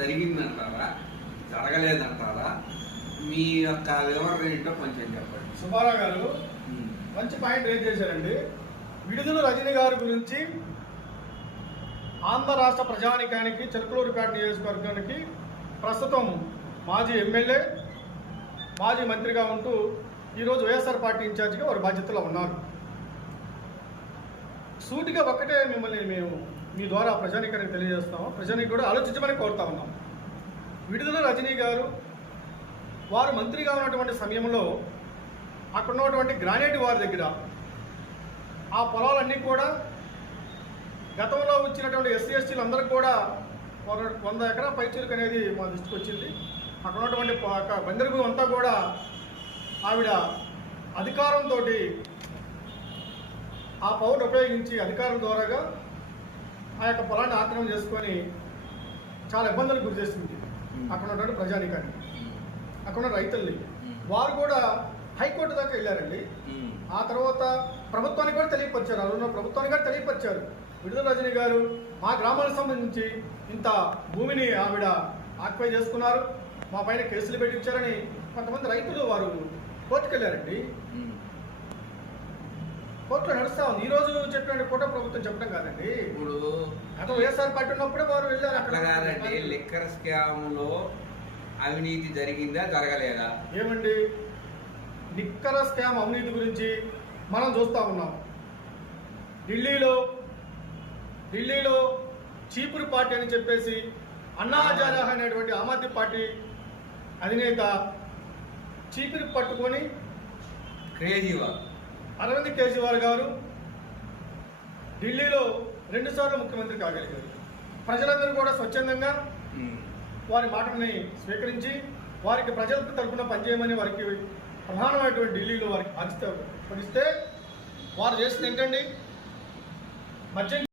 జరిగిందంటారా, జరగలేదంటారా? మీ యొక్క వివరణ ఏంటో కొంచెం చెప్పండి. సుబ్బారావు గారు మంచి పాయింట్ రేజ్ చేశారండి. విడుదల రజనీ గారి గురించి ఆంధ్ర రాష్ట్ర ప్రజానికానికి చిలకలూరుపేట నియోజకవర్గానికి ప్రస్తుతం మాజీ ఎమ్మెల్యే, మాజీ మంత్రిగా ఉంటూ ఈరోజు వైఎస్ఆర్ పార్టీ ఇన్ఛార్జిగా వారి బాధ్యతలో ఉన్నారు. సూటిగా ఒక్కటే మిమ్మల్ని మేము మీ ద్వారా ప్రజానికానికి తెలియజేస్తాము, ప్రజానికి కూడా ఆలోచించమని కోరుతా ఉన్నాం. విడుదల రజనీ గారు వారు మంత్రిగా ఉన్నటువంటి సమయంలో అక్కడ ఉన్నటువంటి గ్రానైట్ వారి దగ్గర ఆ పొలాలన్నీ కూడా గతంలో వచ్చినటువంటి ఎస్సీ ఎస్టీలు అందరికి కూడా 100 ఎకరా పైచీలకు అనేది మా దృష్టికి వచ్చింది. అక్కడ ఉన్నటువంటి బందరు అంతా కూడా ఆవిడ అధికారంతో ఆ పవర్ ఉపయోగించి అధికారం ద్వారాగా ఆ యొక్క పొలాన్ని ఆక్రమణ చేసుకొని చాలా ఇబ్బందులకు గురి చేస్తుంది అక్కడ ఉన్నటువంటి ప్రజానికాన్ని, అక్కడ ఉన్న రైతుల్ని. వారు కూడా హైకోర్టు దాకా వెళ్ళారండి. ఆ తర్వాత ప్రభుత్వానికి కూడా తెలియపరిచారు, అలా ప్రభుత్వానికి కూడా తెలియపరిచారు. విడుదల రజనీ గారు మా గ్రామాలకు సంబంధించి ఇంత భూమిని ఆవిడ ఆక్యుపై చేసుకున్నారు, మా పైన కేసులు పెట్టించారని కొంతమంది రైతులు వారు కోర్టుకు వెళ్ళారండి. కోర్టులో నడుస్తా ఉంది. ఈ రోజు చెప్పిన కోట ప్రభుత్వం చెప్పడం కాదండి. ఇప్పుడు గత వైఎస్ఆర్ పార్టీ ఉన్నప్పుడే వారు వెళ్ళారు. అక్కడ కాదండి, లిక్కర్ స్కామ్ లో అవినీతి జరిగిందా, జరగలేదా? ఏమండి, లిక్కర్ స్కామ్ అవినీతి గురించి మనం చూస్తూ ఉన్నాం. ఢిల్లీలో చీపురు పార్టీ అని చెప్పేసి అన్నా హజారే అనేటువంటి ఆమ్ ఆద్మీ పార్టీ అధినేత చీపురు పట్టుకొని అరవింద్ కేజ్రీవాల్ గారు ఢిల్లీలో 2 సార్లు ముఖ్యమంత్రి కాగలిగారు. ప్రజలందరూ కూడా స్వచ్ఛందంగా వారి మాటని స్వీకరించి వారికి ప్రజల తరఫున పనిచేయమని వారికి ప్రధానమైనటువంటి ఢిల్లీలో వారికి బాధ్యత పడిస్తే వారు చేసింది ఏంటండి, మద్యం